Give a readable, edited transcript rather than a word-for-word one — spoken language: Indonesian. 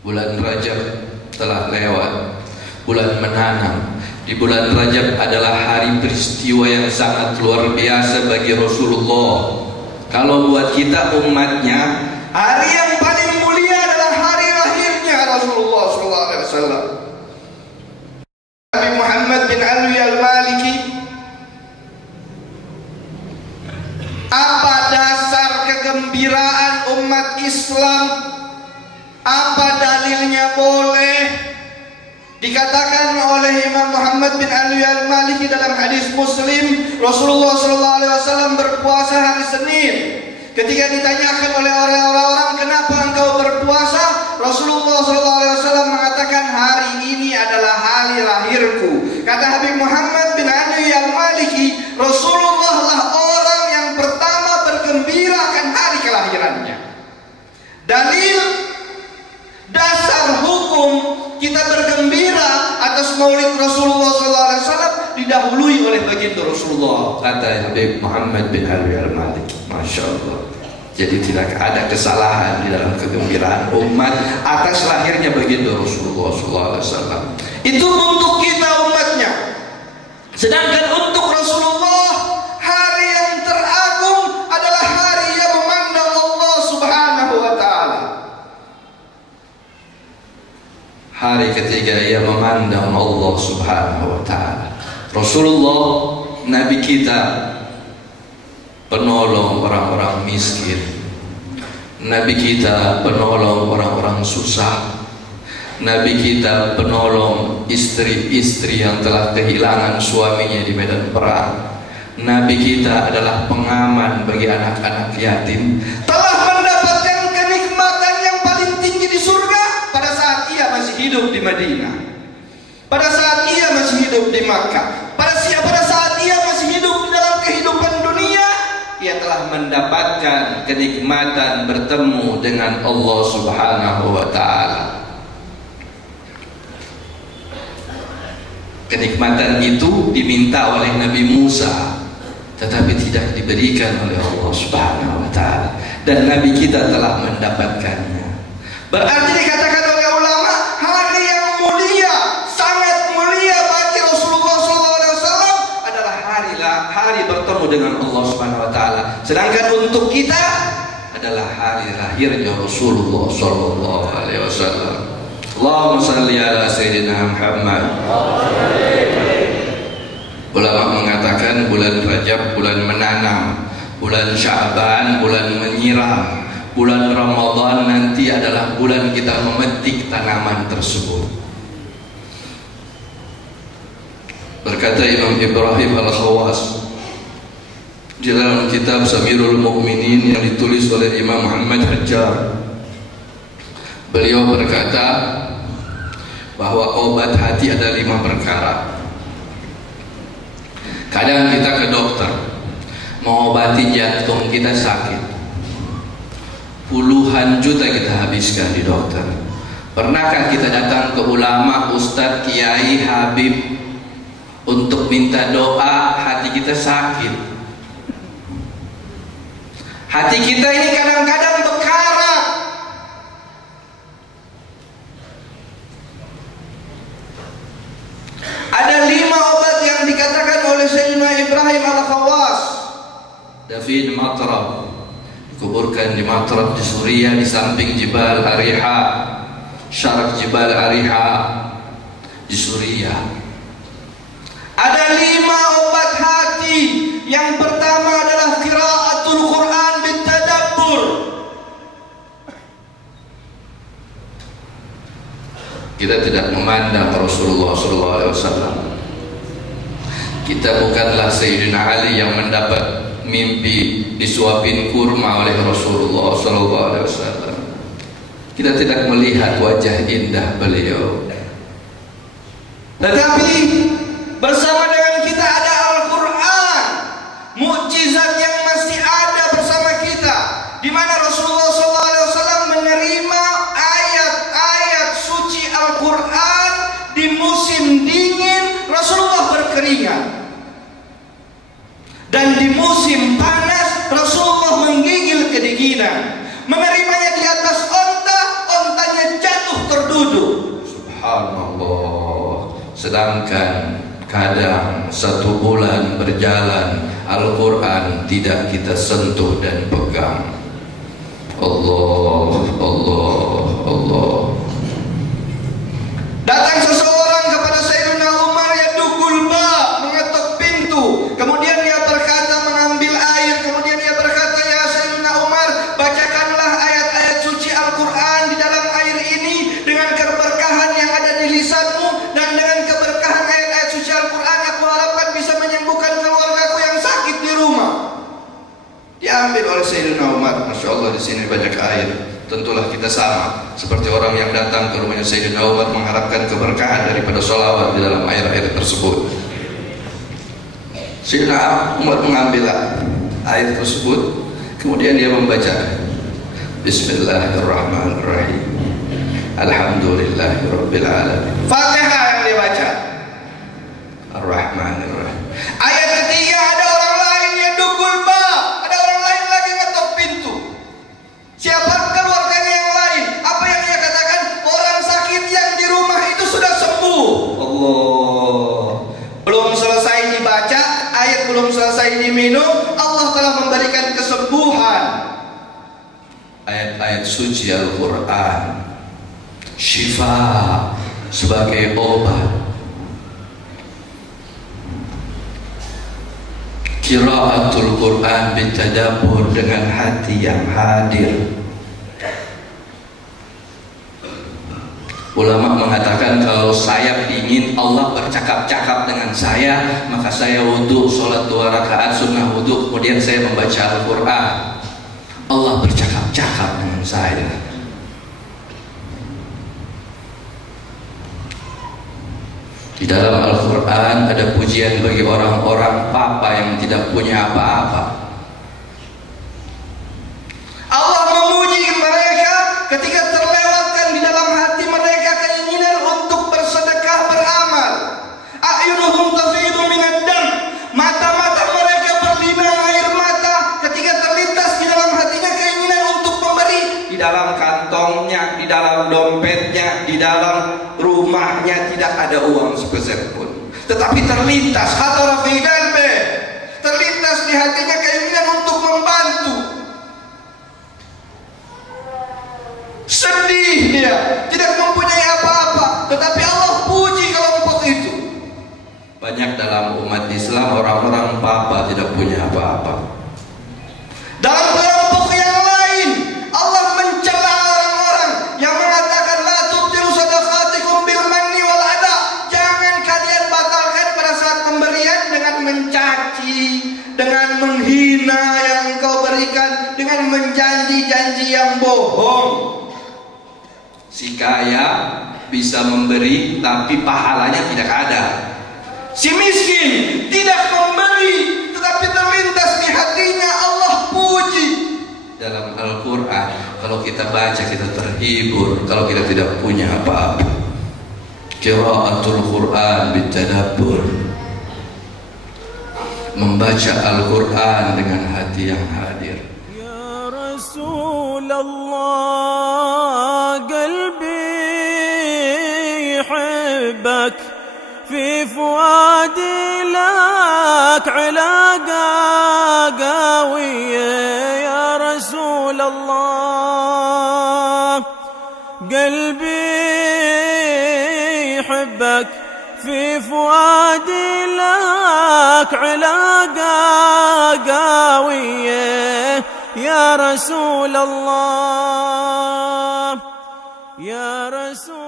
Bulan Rajab telah lewat, bulan menanam. Di bulan Rajab adalah hari peristiwa yang sangat luar biasa bagi Rasulullah. Kalau buat kita umatnya, hari yang paling mulia adalah hari lahirnya Rasulullah SAW. Nabi Muhammad bin Alwi al-Maliki, apa dasar kegembiraan umat Islam? Apa dalilnya boleh dikatakan oleh Imam Muhammad bin Alwi al-Maliki dalam hadis Muslim, Rasulullah SAW berpuasa hari Senin. Ketika ditanyakan oleh orang-orang, kenapa engkau berpuasa? Rasulullah SAW mengatakan, hari ini adalah hari lahirku. Kata Habib Muhammad bin Alwi al-Maliki, Rasulullah lah orang yang pertama bergembira akan hari kelahirannya. Dalil, dasar hukum kita bergembira atas maulid Rasulullah SAW didahului oleh baginda Rasulullah, kata Habib Muhammad bin Alwi al-Maliki. Masya Allah. Jadi tidak ada kesalahan di dalam kegembiraan umat atas lahirnya baginda Rasulullah SAW. Itu untuk kita umatnya. Sedangkan untuk Rasulullah, hari yang teragung adalah hari yang memandang Allah Subhanahu wa Ta'ala. Hari ketiga ia memandang Allah Subhanahu wa Ta'ala. Rasulullah, Nabi kita, penolong orang-orang miskin. Nabi kita penolong orang-orang susah. Nabi kita penolong istri-istri yang telah kehilangan suaminya di medan perang. Nabi kita adalah pengaman bagi anak-anak yatim. Telah mendapatkan kenikmatan yang paling tinggi di surga pada saat ia masih hidup di Madinah, pada saat ia masih hidup di Makkah, pada saat ia masih hidup di dalam kehidupan dunia. Ia telah mendapatkan kenikmatan bertemu dengan Allah Subhanahu wa Ta'ala. Kenikmatan itu diminta oleh Nabi Musa, tetapi tidak diberikan oleh Allah Subhanahu wa Ta'ala, dan Nabi kita telah mendapatkannya. Berarti dikatakan oleh ulama, hari yang mulia, sangat mulia bagi Rasulullah SAW adalah hari bertemu dengan Allah Subhanahu wa Ta'ala. Sedangkan untuk kita adalah hari lahirnya Rasulullah SAW. Allahumma salli ala Sayyidina Muhammad. Ulama mengatakan bulan Rajab bulan menanam, bulan Sya'ban bulan menyiram, bulan Ramadan nanti adalah bulan kita memetik tanaman tersebut. Berkata Imam Ibrahim Al-Khawas di dalam kitab Samirul Mu'minin yang ditulis oleh Imam Muhammad Hajjar, beliau berkata bahwa obat hati ada 5 perkara. Kadang kita ke dokter mengobati jantung kita sakit, puluhan juta kita habiskan di dokter. Pernahkah kita datang ke ulama, ustadz, kiai, habib untuk minta doa? Hati kita sakit. Hati kita ini kadang-kadang berkarat. Ada 5 obat yang dikatakan oleh Sayyidina Ibrahim Al-Khawas. David Matrab, dikuburkan di Matrab di Suriah, di samping Jibal Ariha, syarak Jibal Ariha di Suriah. Ada 5 obat hati. Yang pertama adalah qiraatul Quran bitadabbur. Kita tidak memandang Rasulullah SAW. Kita bukanlah Sayyidina Ali yang mendapat mimpi disuapin kurma oleh Rasulullah SAW. Kita tidak melihat wajah indah beliau. Tetapi bersama dengan kita ada Al-Quran, mukjizat yang masih ada bersama kita, di mana Rasulullah SAW menerima ayat-ayat suci Al-Quran. Di musim dingin Rasulullah berkeringat, dan di musim panas Rasulullah menggigil kedinginan. Menerimanya di atas onta, ontanya jatuh duduk. Subhanallah. Sedangkan kadang 1 bulan berjalan, Al-Quran tidak kita sentuh dan pegang. Allah, Allah, Allah. Datang seseorang kepada Sayyidina Umar, yadukul ba, mengetuk pintu. Kemudian dia berkata, mengambil air. Kemudian dia berkata, ya Sayyidina Umar, bacakanlah ayat-ayat suci Al-Quran di dalam air ini dengan keberkahan yang ada di lisanmu, dan dengan keberkahan ayat-ayat suci Al-Quran aku harapkan bisa menyembuhkan keluargaku yang sakit di rumah. Diambil oleh Sayyidina Umar. Masya Allah, di sini banyak air. Tentulah kita sama seperti orang yang datang ke rumahnya Sayyidina Umar mengharapkan keberkahan daripada sholawat di dalam air-air tersebut. Sayyidina Umar mengambil air tersebut, kemudian dia membaca Bismillahirrahmanirrahim, Alhamdulillahirabbil alamin. Fatihah yang dia baca, Ar-Rahmanirrahim. Ayat ketiga ada orang lain yang dukul ba, ada orang lain lagi ngetok pintu. Siapa keluarganya yang lain? Apa yang dia katakan? Orang sakit yang di rumah itu sudah sembuh. Allah. Belum selesai dibaca, ayat belum selesai diminum, Allah telah memberikan kesembuhan. Ayat-ayat suci Al-Quran, syifa, sebagai obat. Qiraatul Quran bitadabbur, dengan hati yang hadir. Ulama mengatakan kalau saya ingin Allah bercakap-cakap dengan saya, maka saya wudhu, sholat 2 rakaat sunnah wudhu, kemudian saya membaca Al-Quran. Allah bercakap-cakap dengan saya. Di dalam Al-Quran ada pujian bagi orang-orang papa yang tidak punya apa-apa. Allah memuji mereka ketika terlewatkan di dalam hati mereka keinginan untuk bersedekah, beramal. A'yunuhum tafidu minad dam, mata-mata mereka berlinang air mata ketika terlintas di dalam hatinya keinginan untuk memberi. Di dalam kantongnya, di dalam dompetnya, di dalam rumahnya tidak ada uang sepeser pun, tetapi terlintas hatara fi qalbi, terlintas di hatinya keinginan untuk membantu. Sedih dia, tidak mempunyai apa-apa, tetapi Allah puji kelompok itu. Banyak dalam umat Islam orang-orang papa tidak punya apa-apa. Dalam kelompok yang lain, Allah mencela orang-orang yang mengatakan la tubtilu shadaqatikum bil manni wal adha. Jangan kalian batalkan pada saat pemberian dengan mencaci, dengan menghina yang engkau berikan, dengan menjanji-janji yang bohong. Si kaya bisa memberi tapi pahalanya tidak ada. Si miskin tidak memberi tetapi terlintas di hatinya Allah puji. Dalam Al-Quran kalau kita baca kita terhibur, kalau kita tidak punya apa-apa. Qiraatul Quran bitadabbur, membaca Al-Quran dengan hati yang hadir. Ya Rasulullah, qalbi yuhibbak, fi fuadi lak alaqa qawiyya. Ya Rasulullah, qalbi yuhibbak, fi fuadi lak alaqa qawiyya. Ya Rasulullah, Ya Rasul